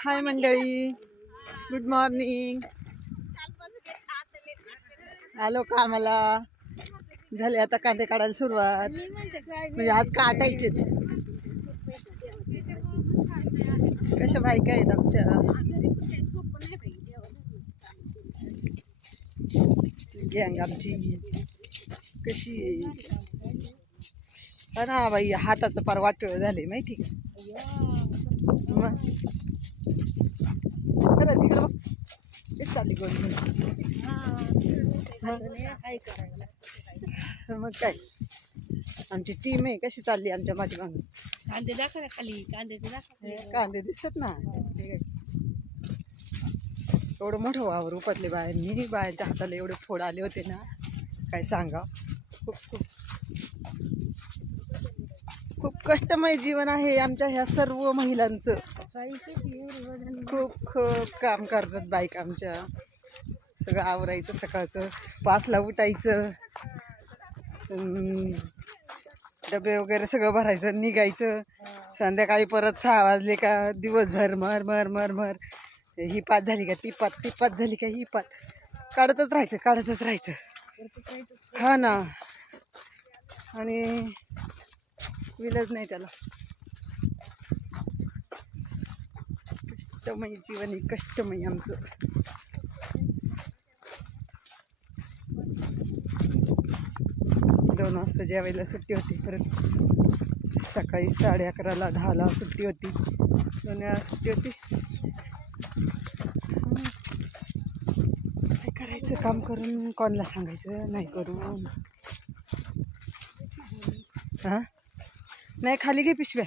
हाय मंडळी. Good morning आलो कामाला. झाले आता कांदे काढायला सुरुवात. म्हणजे आज काटायचे कशा बायका आहेत आमच्या? गँग आमची. कशी आहे? हा ना बाई हाताचं पार वाटोळ झाले माहिती का? मग? बरं तिकडं बघ. तेच चालली गोल मग? काय? आमची टीम आहे कशी चालली आमच्या पाठीमागं कांदे दाखवा खाली दाखवा. कांदे दिसतात ना. एवढं मोठं वावर उपटले बायांनी बायांच्या हाताला एवढे फोड आले होते ना काय सांगा खूप खूप खूप कष्टमय जीवन आहे आमच्या ह्या सर्व महिलांचं. खूप खूप काम करतात बाईक आमच्या. सगळं आवरायचं सकाळचं पाचला उठायचं. डबे वगैरे सगळं भरायचं निघायचं. संध्याकाळी परत सहा वाजले का दिवसभर मर मर मर मर. ही पात झाली का? ती पात ती पात झाली का? ही पात काढतच राहायचं काढतच राहायचं. हा ना. आणि विलच नाही त्याला. कष्टमयी जीवन आहे कष्टमयी आमचं. दोन वाजता वेळेला सुट्टी होती परत सकाळी साडे अकराला दहाला सुट्टी होती. दोन वेळा सुट्टी होती. काम करून कोणाला सांगायचं? नाही करून हां? नाही खाली घे पिशव्या.